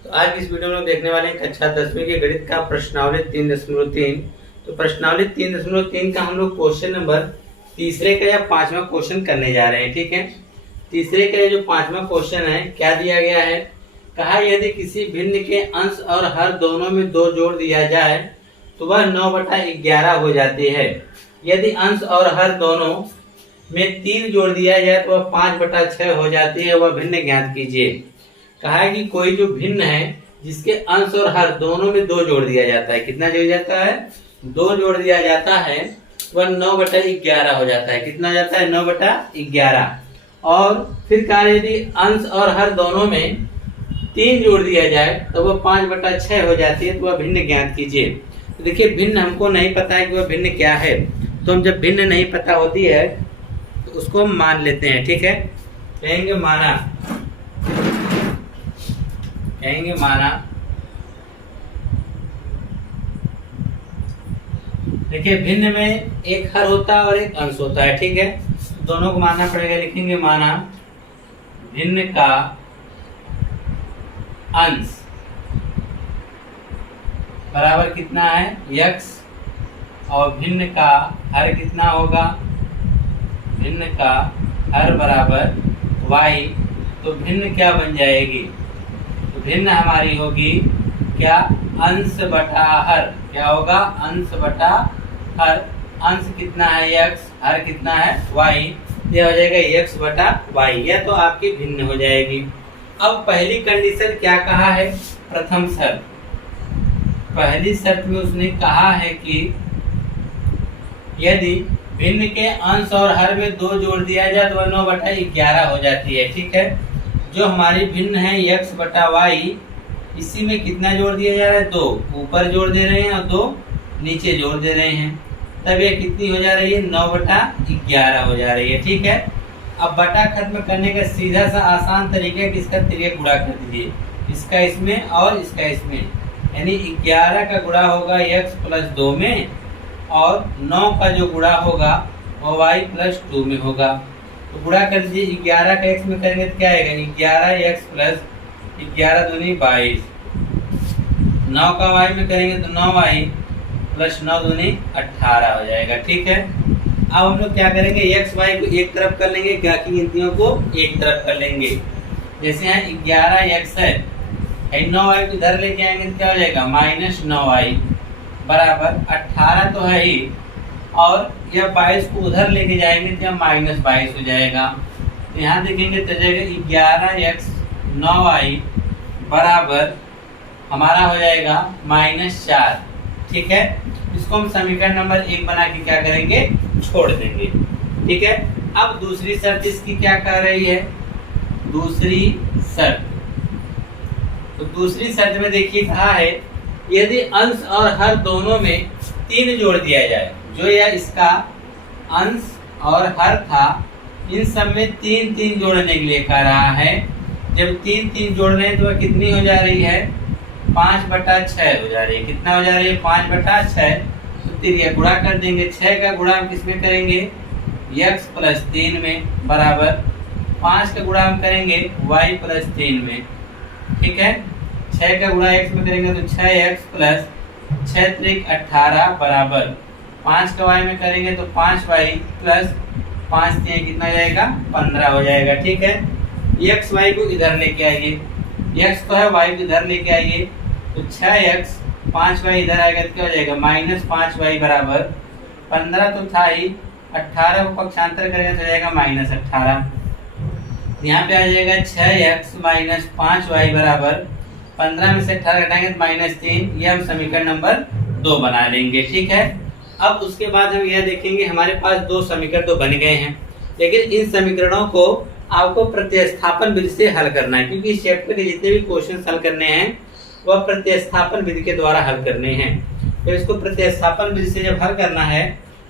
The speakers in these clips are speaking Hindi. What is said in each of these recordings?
तो आज की इस वीडियो में लोग देखने वाले हैं कक्षा 10वीं के गणित का प्रश्नावली 3.3। तो प्रश्नावली 3.3 का हम लोग क्वेश्चन नंबर तीसरे का या पांचवा क्वेश्चन करने जा रहे हैं। ठीक है, तीसरे का जो पांचवा क्वेश्चन है, क्या दिया गया है, कहा यदि किसी भिन्न के अंश और हर दोनों में 2 जोड़ दिया जाए तो वह 9/11 हो जाती है। यदि अंश और हर दोनों में 3 जोड़ दिया जाए तो वह 5/6 हो जाती है। वह भिन्न ज्ञात कीजिए। कहा है कि कोई जो भिन्न है जिसके अंश और हर दोनों में 2 जोड़ दिया जाता है, कितना जोड़ जाता है, 2 जोड़ दिया जाता है, वह 9/11 हो जाता है। कितना हो जाता है, 9/11। और फिर कहा यदि अंश और हर दोनों में 3 जोड़ दिया जाए तो वह 5/6 हो जाती है। तो वह भिन्न ज्ञात कीजिए। तो देखिए, भिन्न हमको नहीं पता है कि वह भिन्न क्या है, तो हम जब भिन्न नहीं पता होती है तो उसको हम मान लेते हैं। ठीक है, कहेंगे माना, कहेंगे माना। देखिए, भिन्न में एक हर होता है और एक अंश होता है। ठीक है, दोनों को मानना पड़ेगा। लिखेंगे माना भिन्न का अंश बराबर कितना है, x, और भिन्न का हर कितना होगा, भिन्न का हर बराबर y। तो भिन्न क्या बन जाएगी, तो भिन्न हमारी होगी क्या, अंश बटा हर। क्या होगा, अंश बटा हर। अंश कितना है x, हर कितना है y। यह हो जाएगा x बटा y। यह तो आपकी भिन्न हो जाएगी। अब पहली कंडीशन क्या कहा है, प्रथम शर्त। पहली शर्त में उसने कहा है कि यदि भिन्न के अंश और हर में 2 जोड़ दिया जाए तो वह 9/11 हो जाती है। ठीक है, जो हमारी भिन्न है x बटा y, इसी में कितना जोड़ दिया जा रहा है, 2 ऊपर जोड़ दे रहे हैं और 2 नीचे जोड़ दे रहे हैं। तब ये कितनी हो जा रही है, 9/11 हो जा रही है। ठीक है, अब बटा खत्म करने का सीधा सा आसान तरीका है कि इसका 3 गुणा कर दीजिए, इसका इसमें और इसका इसमें, यानी 11 का गुणा होगा x + 2 में, और 9 का जो गुणा होगा वो y + 2 में होगा। तो गुणा कर दीजिए, 11 का x में करेंगे तो क्या आएगा, 11x + 11 दूनी 22। 9 का y में करेंगे तो 9y + 9 दूनी 18 हो जाएगा। ठीक है, अब हम लोग क्या करेंगे, x y को एक तरफ कर लेंगे, बाकी गिनतियों को एक तरफ कर लेंगे। जैसे यहाँ 11x है, 9y को इधर लेके आएंगे तो क्या हो जाएगा, -9y बराबर 18 तो है ही, और यह 22 को उधर लेके जाएंगे तो -22 हो जाएगा। तो यहाँ देखेंगे तो जाएगा 11x 9y बराबर हमारा हो जाएगा -4। ठीक है, इसको हम समीकरण नंबर 1 बना के क्या करेंगे, छोड़ देंगे। ठीक है, अब दूसरी शर्त इसकी क्या कह रही है, दूसरी शर्त। तो दूसरी शर्त में देखिए कहा है यदि अंश और हर दोनों में 3 जोड़ दिया जाए, जो यह इसका अंश और हर था, इन सब में 3 जोड़ने के लिए कह रहा है। जब 3 जोड़ रहे हैं तो वह कितनी हो जा रही है, 5/6 हो जा रही है। कितना हो जा रही है, 5/6। तो 3 गुणा कर देंगे, 6 का गुणा हम किसमें करेंगे, x + 3 में, बराबर 5 का गुणा हम करेंगे y + 3 में। ठीक है, 6 का गुणा x में करेंगे तो 6x + 6 × 18 बराबर 5 का y में करेंगे तो 5y + 5 3 कितना जाएगा, 15 हो जाएगा। ठीक है, x y को इधर लेके आइए, x तो है, y को इधर लेके आइए, तो 6x 5y इधर आएगा तो क्या हो जाएगा, -5y बराबर 15 तो था ही, 18 को पक्षांतर करेंगे तो जाएगा -18। यहाँ पे आ जाएगा 6x - 5y बराबर 15 में से 18 घटाएंगे तो -3। ये हम समीकरण नंबर 2 बना लेंगे। ठीक है, अब उसके बाद हम यह देखेंगे, हमारे पास 2 समीकरण तो बन गए हैं, लेकिन इन समीकरणों को आपको प्रतिस्थापन विधि से हल करना है, क्योंकि इस चैप्टर के जितने भी क्वेश्चन हल करने हैं वह प्रतिस्थापन विधि के द्वारा हल करने हैं। तो इसको प्रतिस्थापन विधि से जब हल करना है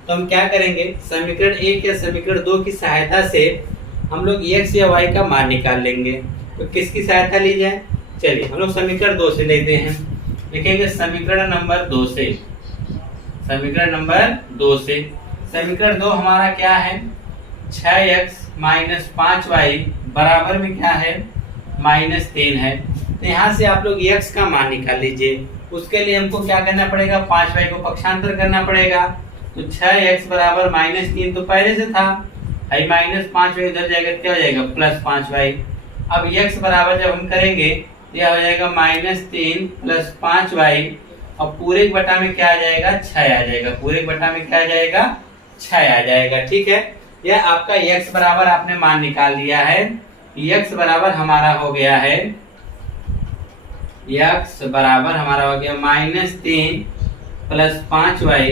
तो हम क्या करेंगे, समीकरण 1 या समीकरण 2 की सहायता से हम लोग x या y का मान निकाल लेंगे। तो किसकी सहायता ली जाए, चलिए हम लोग समीकरण 2 से लेते हैं। लिखेंगे समीकरण नंबर 2 से, समीकरण नंबर 2 से। समीकरण 2 हमारा क्या है, 6x - 5y बराबर में क्या है, -3 है। तो यहाँ से आप लोग x का मान निकाल लीजिए। उसके लिए हमको क्या करना पड़ेगा, 5y को पक्षांतर करना पड़ेगा। तो 6x बराबर -3 तो पहले से था, आई -5y उधर जाएगा, क्या हो जाएगा +5y। अब x बराबर जब हम करेंगे तो यह हो जाएगा -3 + 5y, और पूरे के बटा में क्या आ जाएगा 6 आ जाएगा, पूरे के बटा में क्या आ जाएगा 6 आ जाएगा। ठीक है, यह आपका x बराबर आपने मान निकाल लिया है। x बराबर हमारा हो गया है, x बराबर हमारा हो गया -3 + 5y,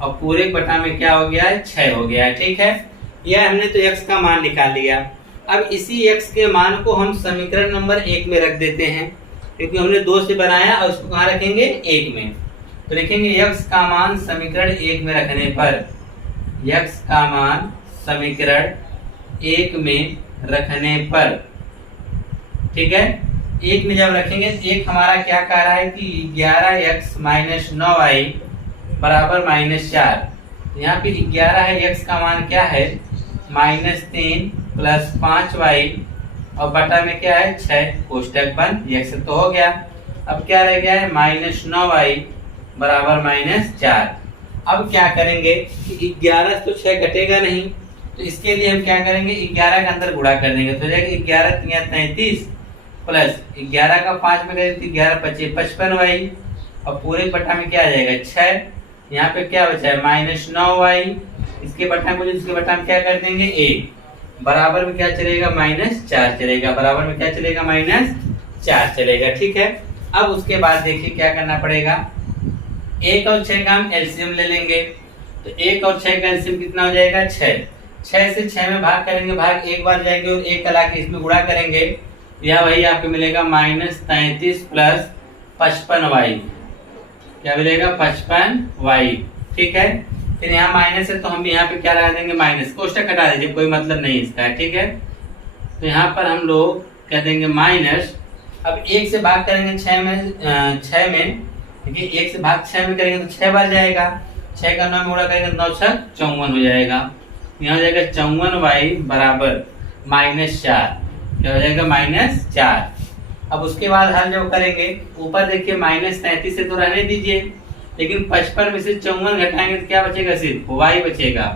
और पूरे के बटा में क्या हो गया है 6 हो गया है। ठीक है, यह हमने तो x का मान निकाल लिया। अब इसी x के मान को हम समीकरण नंबर 1 में रख देते हैं, क्योंकि हमने 2 से बनाया और उसको कहाँ रखेंगे 1 में। तो लिखेंगे x का मान समीकरण 1 में रखने पर, x का मान समीकरण 1 में रखने पर, ठीक है, 1 में जब रखेंगे, 1 हमारा क्या कह रहा है कि 11x - 9y बराबर -4। यहाँ पे 11 है, x का मान क्या है -3 + 5y, और बटा में क्या है 6, कोष्टक बंद, x तो हो गया। अब क्या रह गया है -9y बराबर -4। अब क्या करेंगे कि 11 तो 6 घटेगा नहीं, तो इसके लिए हम क्या करेंगे 11 का अंदर गुणा कर देंगे, तो हो जाएगा 11 × 33 प्लस 11 का 5 में करेंगे तो 11 × 5 = 55y, और पूरे बटा में क्या आ जाएगा 6। यहाँ पे क्या बचा है -9y, इसके बटा में इसके बटा में क्या कर देंगे 1, बराबर में क्या चलेगा -4 चलेगा, बराबर में क्या चलेगा -4 चलेगा। ठीक है, अब उसके बाद देखिए क्या करना पड़ेगा, 1 और 6 का हम एलसीएम ले लेंगे। तो 1 और 6 का एलसीएम कितना हो जाएगा 6। 6 से 6 में भाग करेंगे, भाग एक बार जाएंगे और 1 ला के इसमें गुणा करेंगे, यह वही आपको मिलेगा -33 + 55y, क्या मिलेगा 55y। ठीक है, फिर यहाँ माइनस है तो हम यहाँ पे क्या लगा देंगे माइनस, कोष्टक हटा दीजिए, कोई मतलब नहीं इसका है। ठीक है, तो यहाँ पर हम लोग कह देंगे माइनस। अब 1 से भाग करेंगे 6 में, देखिए 1 से भाग 6 में करेंगे तो 6 बार जाएगा, 6 का 9 में गुणा करेंगे तो 9 × 6 = 54 हो जाएगा। यहाँ हो जाएगा 54y बराबर -4, क्या हो जाएगा -4। अब उसके बाद हल जो करेंगे, ऊपर देखिए -33 से तो रहने दीजिए, लेकिन 55 में से 54 घटाएंगे तो क्या बचेगा, सिर्फ y बचेगा।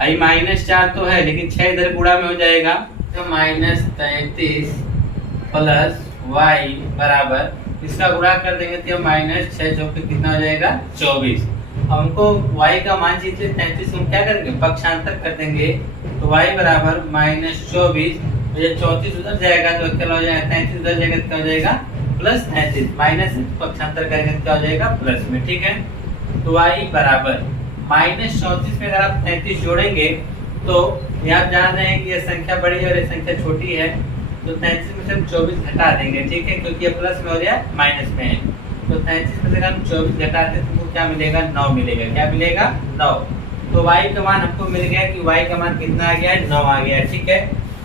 आई -4 तो है, लेकिन 6 इधर गुणा में हो जाएगा, तो -33 + y बराबर, इसका गुणा कर देंगे तो -6 × 4 कितना हो जाएगा 24। अब हमको y का मान चाहिए 33, हम क्या करेंगे पक्षांतर कर देंगे, तो y बराबर -24, ये 34 उधर जाएगा तो क्या हो जाएगा 33 उधर जाएगा तो क्या हो जाएगा +33, माइनस पक्षांतर करेंगे तो क्या हो जाएगा प्लस में। ठीक है, तो y बराबर -34 में अगर आप 33 जोड़ेंगे तो यहाँ आप जान रहे हैं कि ये संख्या बड़ी है और ये संख्या छोटी है, तो 33 में से हम 24 घटा देंगे। ठीक है, क्योंकि ये प्लस में हो रहा है माइनस में है, तो 33 में से हम 24 घटाते हैं तो क्या मिलेगा 9 मिलेगा, क्या मिलेगा 9। तो y का मान हमको मिल गया कि y का मान कितना आ गया है 9 आ गया। ठीक है,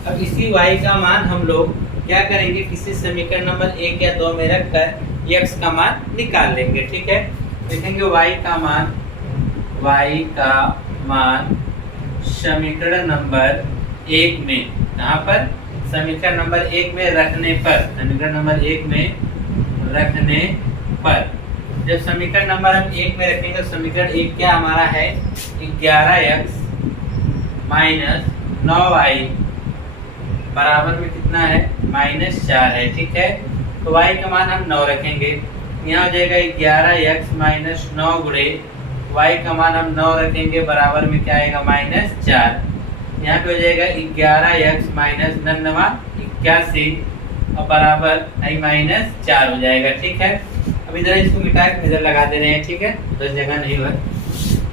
अब इसी y का मान हम लोग क्या करेंगे, किसी समीकरण नंबर 1 या 2 में रखकर x का मान निकाल लेंगे। ठीक है, देखेंगे y का मान समीकरण नंबर 1 में, यहाँ पर समीकरण नंबर 1 में रखने पर, समीकरण नंबर 1 में रखने पर, जब समीकरण नंबर हम 1 में रखेंगे तो समीकरण 1 क्या हमारा है 11x - 9y बराबर में कितना है -4 है। ठीक है, तो y का मान हम 9 रखेंगे, यहाँ हो जाएगा 11x - 9 गुणे y का मान हम 9 रखेंगे, बराबर में क्या आएगा -4। यहाँ पे हो जाएगा 11x - 9 81, और बराबर -4 हो जाएगा। ठीक है, अब इधर इसको मिटा के इधर लगा दे रहे हैं। ठीक है, उधर जगह नहीं हुआ,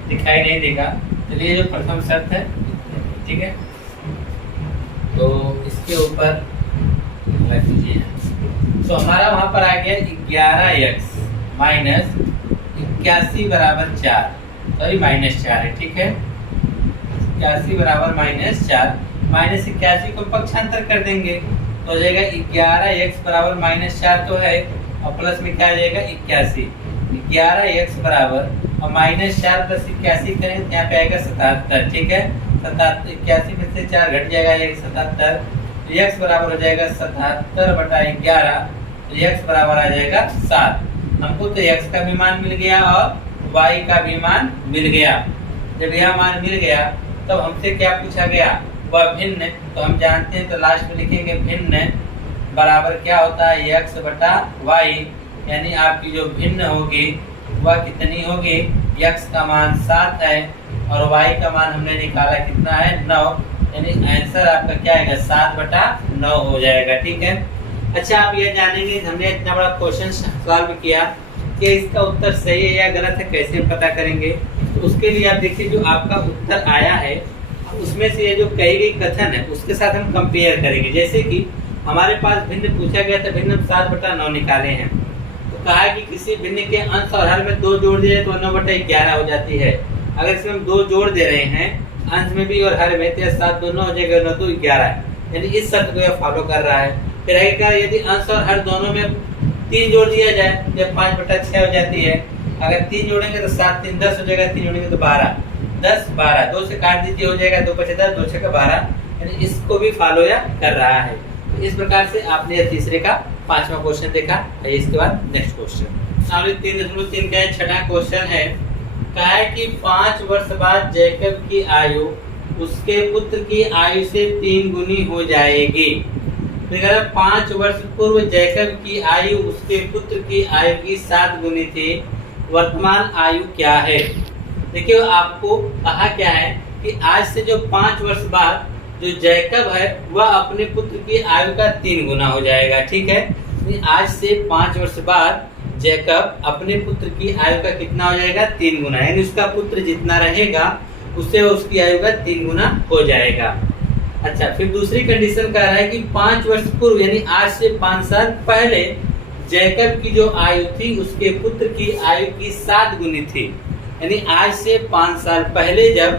दिखाई नहीं देगा। चलिए जो प्रथम शर्त है, ठीक है, तो इसके ऊपर रख दीजिए। तो हमारा वहां पर आ गया 11x - 81 बराबर 4, सॉरी -4 है। ठीक है, 81 बराबर -4, -81 को पक्षांतर कर देंगे तो हो जाएगा 11x बराबर -4 तो है, और प्लस में क्या आ जाएगा 81, 11x बराबर और -4 + 81 करें तो यहाँ पे आएगा 77। ठीक है, 81 में से 4 घट जाएगा 77, तो x बराबर हो जाएगा 77/11, तो x बराबर आ जाएगा 7। हमको तो x का भी मान मिल गया और y का भी मान मिल गया। जब यह मान मिल गया तब हमसे क्या पूछा गया, वह भिन्न। तो हम जानते हैं, तो लास्ट में लिखेंगे भिन्न बराबर क्या होता है, x बटा y, यानी आपकी जो भिन्न होगी वह कितनी होगी, x का मान 7 है और y का मान हमने निकाला कितना है, 9, यानी आंसर आपका क्या आएगा, 7/9 हो जाएगा। ठीक है। अच्छा, आप यह जानेंगे हमने इतना बड़ा क्वेश्चन सॉल्व किया कि इसका उत्तर सही है या गलत है, कैसे पता करेंगे। तो उसके लिए आप देखिए, जो आपका उत्तर आया है उसमें से ये जो कही गई कथन है उसके साथ हम कंपेयर करेंगे। जैसे कि हमारे पास भिन्न पूछा गया था, भिन्न 7/9 निकाले हैं, तो कहा कि किसी भिन्न के अंश और हर में 2 जोड़ दिए तो 9/11 हो जाती है। अगर इसमें हम 2 जोड़ दे रहे हैं अंश में भी और हर में, तो 7 2 9 हो जाएगा, 9 2 11, यानी इस शर्त को यह फॉलो कर रहा है। फिर रहेगा यदि अंश और हर दोनों में 3 जोड़ दिया जाए, जब 5/6 हो जाती है। अगर 3 जोड़ेंगे तो 7 3 10 हो जाएगा, 3 जोड़ेंगे तो 12 10 12, 2 से काट दीजिए हो जाएगा 2 5 10, 2 6 12, यानी इसको भी फॉलो या कर रहा है। तो इस प्रकार से आपने तीसरे का 5वां क्वेश्चन देखा। इसके बाद नेक्स्ट क्वेश्चन 3.3 का 6वां क्वेश्चन है। कहा है कि 5 वर्ष बाद जैकब की आयु उसके पुत्र की आयु से 3 गुनी हो जाएगी। 5 वर्ष पूर्व जैकब की आयु उसके पुत्र की आयु की 7 गुनी थी, वर्तमान आयु क्या है। देखिए, आपको कहा क्या है कि आज से जो 5 वर्ष बाद जो जैकब है वह अपने पुत्र की आयु का 3 गुना हो जाएगा। ठीक है। आज से 5 वर्ष बाद जैकब अपने पुत्र की आयु का कितना हो जाएगा, 3 गुना, यानी उसका पुत्र जितना रहेगा उससे उसकी आयु का 3 गुना हो जाएगा। अच्छा, फिर दूसरी कंडीशन कह रहा है कि 5 वर्ष पूर्व, यानी आज से 5 साल पहले जैकब की जो आयु थी उसके पुत्र की आयु की 7 गुनी थी। यानी आज से 5 साल पहले जब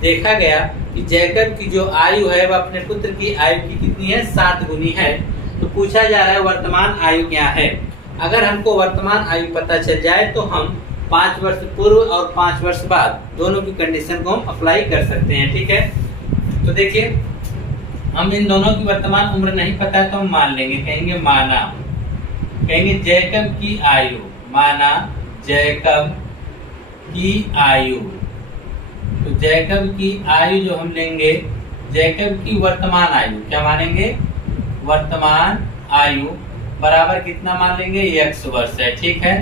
देखा गया कि जैकब की जो आयु है वह अपने पुत्र की आयु की कितनी है, 7 गुनी है, तो पूछा जा रहा है वर्तमान आयु क्या है। अगर हमको वर्तमान आयु पता चल जाए तो हम 5 वर्ष पूर्व और 5 वर्ष बाद दोनों की कंडीशन को हम अप्लाई कर सकते हैं। ठीक है। तो देखिए, हम इन दोनों की वर्तमान उम्र नहीं पता है तो हम मान लेंगे, कहेंगे माना, कहेंगे जैकब की आयु, माना जैकब की आयु। तो जैकब की आयु जो हम लेंगे, जैकब की वर्तमान आयु क्या मानेंगे, वर्तमान आयु बराबर कितना मान लेंगे, x वर्ष है। ठीक है।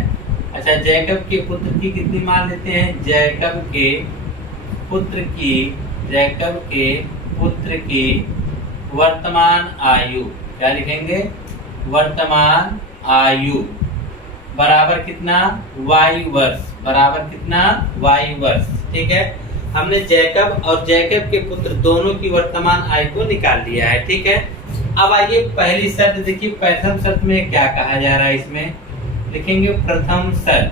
अच्छा, जैकब के पुत्र की कितनी मान लेते हैं, जैकब के पुत्र की वर्तमान आयु क्या लिखेंगे, वर्तमान आयु बराबर कितना, y वर्ष, बराबर कितना, y वर्ष। ठीक है। हमने जैकब और जैकब के पुत्र दोनों की वर्तमान आयु को निकाल लिया है। ठीक है। अब आइए पहली शर्त देखिए, प्रथम शर्त में क्या कहा जा रहा है, इसमें लिखेंगे प्रथम शर्त।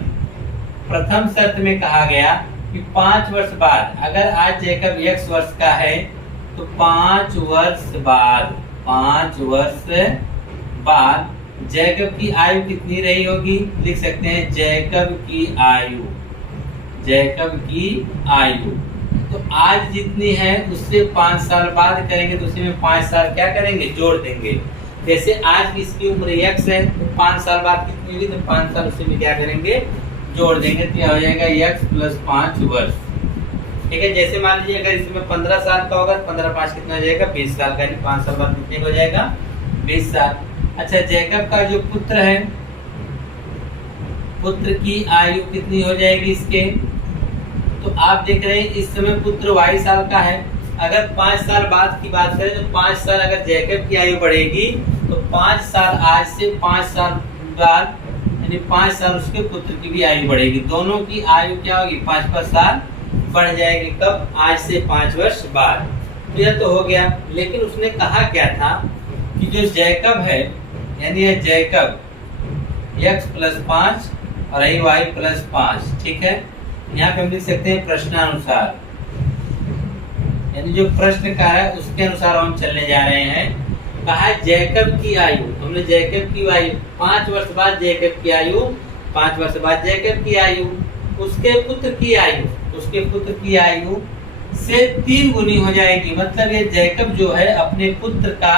प्रथम शर्त में कहा गया कि 5 वर्ष बाद, अगर आज जैकब x वर्ष का है तो 5 वर्ष बाद जैकब की आयु कितनी रही होगी, लिख सकते हैं जैकब की आयु तो आज जितनी है उससे 5 साल बाद करेंगे तो उसी में 5 साल क्या करेंगे, जोड़ देंगे। जैसे आज इसकी उम्र x है तो 5 साल बाद कितनी होगी, तो 5 साल उसी में क्या करेंगे, जोड़ देंगे, तो यह हो जाएगा x + 5 वर्ष। ठीक है। जैसे मान लीजिए अगर इसमें 15 साल का होगा तो 15 5 कितना हो जाएगा, 20 साल का, यानी 5 साल बाद कितने हो जाएगा, 20 साल। अच्छा, जैकब का जो पुत्र है, पुत्र की आयु कितनी हो जाएगी इसके, तो आप देख रहे हैं इस समय पुत्र 22 साल का है। अगर 5 साल बाद की बात करें तो 5 साल अगर जैकब की आयु बढ़ेगी तो 5 साल आज से 5 साल बाद, यानी 5 साल उसके पुत्र की भी आयु बढ़ेगी। दोनों की आयु क्या होगी, 5 साल बढ़ जाएगी। कब, आज से 5 वर्ष बाद। तो यह तो हो गया। लेकिन उसने कहा क्या था कि जो जैकब है, यानी यह जैकब x + 5 और y + 5। ठीक है। यहाँ पे हम लिख सकते हैं प्रश्नानुसार, यानी जो प्रश्न का है उसके अनुसार हम चलने जा रहे हैं। कहा जैकब की आयु, हमने जैकब की आयु 5 वर्ष बाद जैकब की आयु, 5 वर्ष बाद जैकब की आयु, उसके पुत्र की आयु से 3 गुनी हो जाएगी। मतलब ये जैकब जो है अपने पुत्र का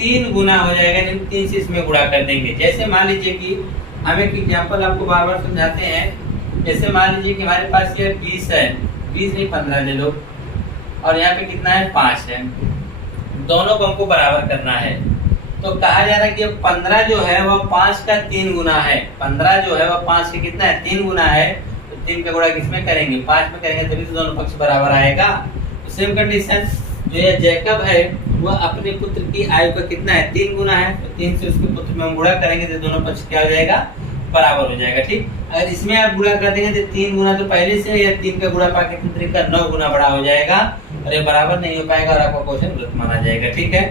3 गुना हो जाएगा, यानी 3 से इसमें गुणा कर देंगे। जैसे मान लीजिए कि हम एक एग्जाम्पल आपको बार बार समझाते हैं। जैसे मान लीजिए कि हमारे पास ये 20 है, 20 नहीं 15 ले लो, और यहाँ पे कितना है 5 है। दोनों को हमको बराबर करना है। तो कहा जा रहा है कि 15 जो है वह 5 का 3 गुना है। 15 जो है वह 5 के कितना है 3 गुना है। तो 3 का गुणा किसमें करेंगे 5 में करेंगे, तभी तो दोनों पक्ष बराबर आएगा। तो सेम कंडीशन जो ये जैकब है वह अपने पुत्र की आयु का कितना है 3 गुना है। तो 3 से उसके पुत्र में हम गुणा करेंगे तो दोनों पक्ष क्या हो जाएगा बराबर हो जाएगा। ठीक, अगर इसमें आप गुणा कर देंगे तो 3 गुना तो पहले से या 3 का गुणा पाके पुत्र का 9 गुना बड़ा हो जाएगा, और ये बराबर नहीं हो पाएगा और आपका क्वेश्चन गलत माना जाएगा। ठीक है,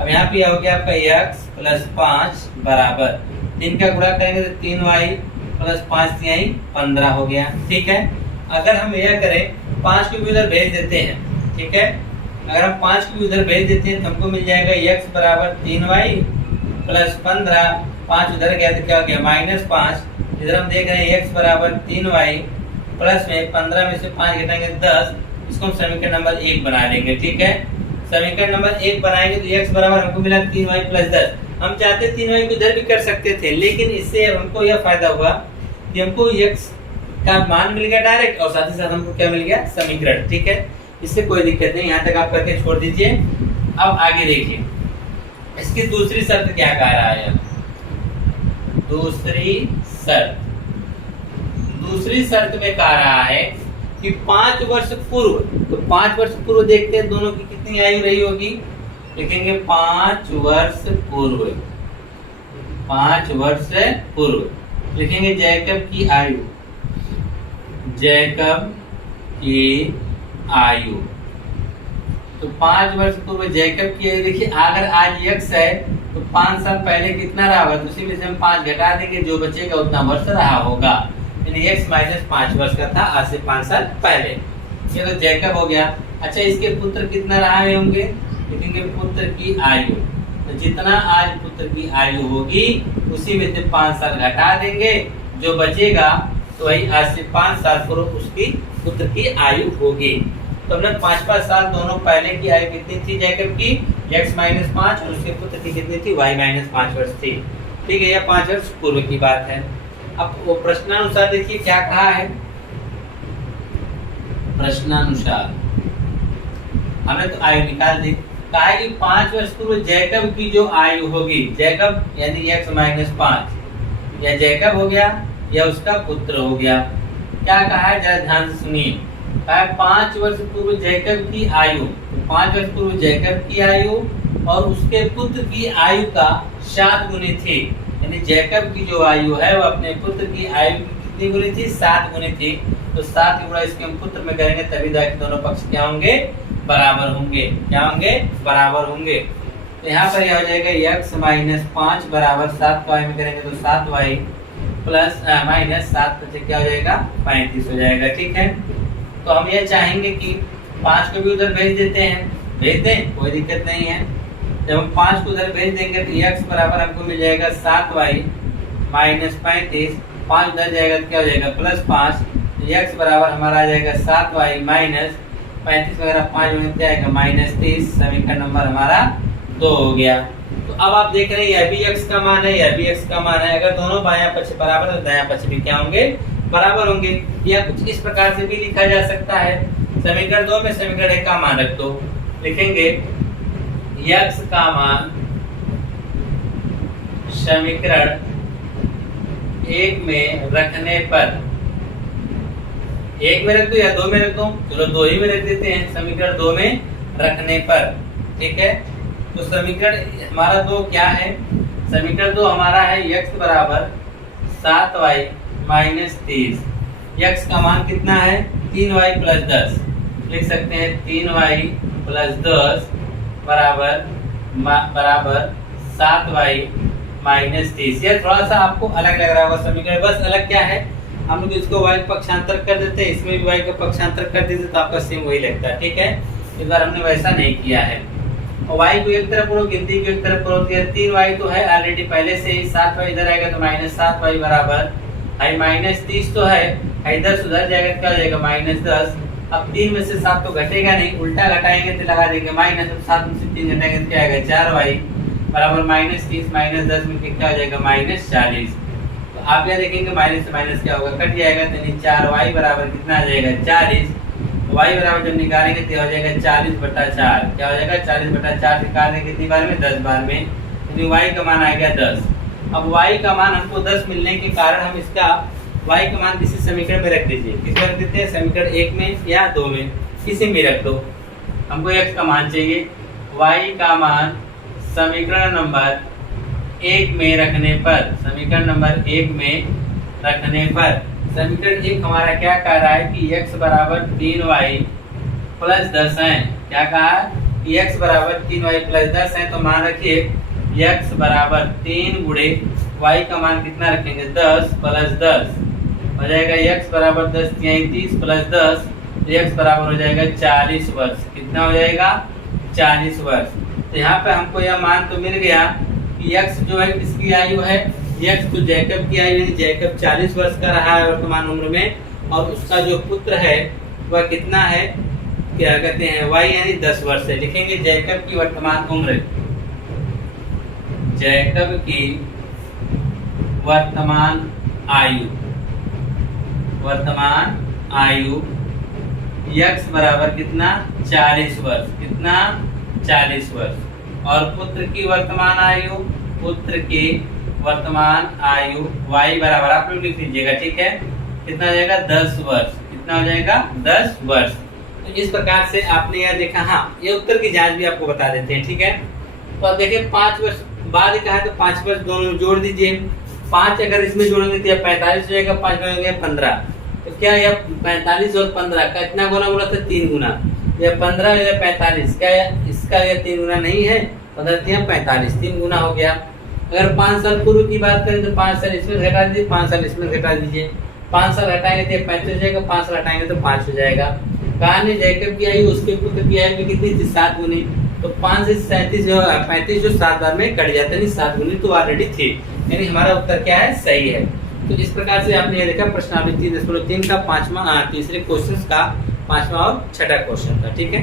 अब यहाँ पे हो गया आपका x प्लस 5 बराबर 3 का गुणा करेंगे तो 3y प्लस 5 यही 15 हो गया। ठीक है, अगर हम यह करें 5 को भी उधर भेज देते हैं। ठीक है, अगर हम 5 को भी उधर भेज देते हैं तो हमको मिल जाएगा x बराबर 3y प्लस 15, 5 उधर गया तो क्या हो गया -5। इधर हम देख रहे हैं x बराबर 3y प्लस में 15 में से 5 घटाएंगे 10, इसको हम समीकरण नंबर 1 बना लेंगे। ठीक है, समीकरण नंबर 1 बनाएंगे तो x बराबर हमको मिला 3y प्लस 10। हम चाहते 3y को इधर भी कर सकते थे, लेकिन इससे हमको यह फायदा हुआ कि हमको x का मान मिल गया डायरेक्ट, और साथ ही साथ हमको क्या मिल गया समीकरण। ठीक है, इससे कोई दिक्कत नहीं, यहाँ तक आप करके छोड़ दीजिए। अब आगे देखिए इसकी दूसरी शर्त क्या कह रहा है। दूसरी शर्त में कह रहा है कि 5 वर्ष पूर्व, तो 5 वर्ष पूर्व देखते हैं दोनों की कितनी आयु रही होगी। लिखेंगे 5 वर्ष पूर्व, 5 वर्ष पूर्व लिखेंगे जैकब की आयु, जैकब की आयु। तो 5 वर्ष पूर्व जैकब की आयु देखिए, अगर आज x है तो 5 साल पहले कितना रहा होगा, तो उसी में से हम 5 घटा देंगे, जो बचेगा उतना वर्ष रहा होगा। x माइनस 5 वर्ष का था आज से 5 साल पहले। ये तो जैकब हो गया। अच्छा, इसके पुत्र कितना रहा होंगे, लिखेंगे पुत्र की आयु। तो जितना आज पुत्र की आयु होगी उसी में से 5 साल घटा देंगे, जो बचेगा तो वही आज से 5 साल पूर्व उसकी पुत्र की आयु होगी। तो हमने 5-5 साल दोनों पहले की आयु कितनी थी जैकब की x माइनस 5, और उसके पुत्र की कितनी थी y माइनस 5 वर्ष थी। ठीक है, यह 5 वर्ष पूर्व की बात है। अब वो प्रश्नानुसार देखिए क्या कहा है। प्रश्नानुसार हमने तो आयु निकाल दी, कहा है कि 5 वर्ष पूर्व जैकब की जो आयु होगी, जैकब यानी x माइनस 5, या जैकब हो गया या उसका पुत्र हो गया। क्या कहा है जरा ध्यान से सुनिए। कहा है 5 वर्ष पूर्व जैकब की आयु, तो 5 वर्ष पूर्व जैकब की आयु और उसके पुत्र की आयु का 7 गुनी थी। यानी जैकब की जो आयु है वो अपने पुत्र की आयु की कितनी गुनी थी 7 गुनी थी। तो 7 गुणा इसके हम पुत्र में करेंगे तभी जाके दोनों पक्ष क्या होंगे बराबर होंगे। क्या होंगे बराबर होंगे। तो यहाँ पर यह हो जाएगा x माइनस 5 बराबर 7 y में करेंगे तो 7y प्लस माइनस 7 से क्या हो जाएगा 35 हो जाएगा। ठीक है, तो हम ये चाहेंगे कि 5 को भी उधर भेज देते हैं, भेज दें कोई दिक्कत नहीं है। जब हम 5 को उधर भेज देंगे तो x बराबर हमको मिल जाएगा 7y माइनस 35, 5 उधर जाएगा तो क्या हो जाएगा प्लस 5, x बराबर हमारा आ जाएगा 7y माइनस 35 वगैरह 5 में क्या आएगा माइनस 30। समीकरण नंबर हमारा 2 हो गया। तो अब आप देख रहे हैं यह भी x का मान है, यह भी x का मान है। अगर दोनों बायां पक्ष बराबर है तो दायां पक्ष भी क्या होंगे बराबर होंगे। या कुछ इस प्रकार से भी लिखा जा सकता है, समीकरण 2 में समीकरण 1 का मान रख दो। लिखेंगे x का मान समीकरण 1 में रखने पर, 1 में रख दो या 2 में रख दो, चलो 2 ही में रख देते हैं। समीकरण 2 में रखने पर, ठीक है। तो समीकरण हमारा 2 क्या है, समीकरण 2 हमारा है x बराबर 7y माइनस 30। x का मान कितना है 3y प्लस 10, लिख सकते हैं 3y प्लस 10 बराबर 7y माइनस 30। यह थोड़ा सा आपको अलग लग रहा होगा समीकरण, बस अलग क्या है हम लोग इसको y पक्षांतर कर देते हैं, इसमें भी y का पक्षांतर कर देते तो आपका सेम वही लगता है। ठीक है, इस बार हमने वैसा नहीं किया है। और y को एक तरफ पढ़ो, गिनती को एक तरफ पढ़ो। 3y तो है ऑलरेडी पहले से ही, 7y इधर आएगा तो माइनस 7y बराबर है माइनस 30 तो है, इधर सुधर जाएगा क्या हो जाएगा माइनस 10। अब 3 में से 7 तो घटेगा नहीं, उल्टा घटाएंगे तो लगा देंगे माइनस, 7 में से 3 घटाएंगे तो क्या आएगा 4y बराबर -30 -10 में क्या हो जाएगा -40। तो आप क्या देखेंगे माइनस से माइनस क्या होगा, कट जाएगा, यानी 4y बराबर कितना आ जाएगा 40। y बराबर जब निकालेंगे तो हो जाएगा 40/4। क्या हो जाएगा 40/4 निकालेंगे कितनी बार में 10 बार में, यानी y का मान आ गया 10। अब y का मान हमको 10 मिलने के कारण हम इसका y का मान किसी समीकरण में रख दीजिए। किस रख देते हैं, समीकरण 1 में या 2 में, किसी में रख दो। हमको x का मान चाहिए, y का मान समीकरण नंबर 1 में रखने पर, समीकरण नंबर 1 में रखने पर, समीकरण 1 हमारा क्या कह रहा है कि x बराबर 3y प्लस 10 है। क्या कहा कि x बराबर 3y प्लस 10 है, तो मान रखिए x बराबर 3 गुणे y का मान कितना रखेंगे 10 प्लस 10 हो जाएगा x बराबर 10 30 प्लस 10, तो x बराबर हो जाएगा 40 वर्ष। कितना हो जाएगा 40 वर्ष। तो यहाँ पे हमको यह मान तो मिल गया कि x जो है किसकी आयु है, x तो जैकब की आयु है, जैकब 40 वर्ष का रहा है वर्तमान उम्र में, और उसका जो पुत्र है वह कितना है, क्या कहते हैं y यानी 10 वर्ष है। लिखेंगे जैकब की वर्तमान उम्र, जैकब की वर्तमान आयु, वर्तमान आयु x बराबर कितना 40 वर्ष, कितना 40 वर्ष। और पुत्र की वर्तमान आयु, पुत्र की वर्तमान आयु y बराबर आप लोग लिख लीजिएगा, ठीक है, कितना हो जाएगा 10 वर्ष। कितना हो जाएगा 10 वर्ष। तो इस प्रकार से आपने यह देखा। हाँ, ये उत्तर की जांच भी आपको बता देते हैं, ठीक है। तो अब देखिए 5 वर्ष बाद ही कहा है, तो 5 वर्ष दोनों जोड़ दीजिए। 5 अगर इसमें जोड़ेंगे तो 45 हो जाएगा, 5 जोड़ेंगे 15। तो क्या यह 45 और 15 का इतना गुना बोला था 3 गुना, यह 15 या 45, क्या इसका यह 3 गुना नहीं है, 45 3 गुना हो गया। अगर 5 साल पूर्व की बात करें तो 5 साल इसमें घटा दीजिए, 5 साल इसमें घटा दीजिए। 5 साल घटाएंगे तो 35 हो जाएगा, 5 साल घटाएंगे तो 5 हो जाएगा। कहा ने जैकब की आयु उसके पुत्र की आयु में कितनी थी 7 गुनी, तो 5 से 37 जो 35 जो 7 बार में कट जाता है, 7 गुनी तो ऑलरेडी थी, यानी हमारा उत्तर क्या है सही है। तो इस प्रकार से आपने ये देखा प्रश्नावली 3.3 का तीसरे क्वेश्चन का 5वां और 6वां क्वेश्चन था, ठीक है।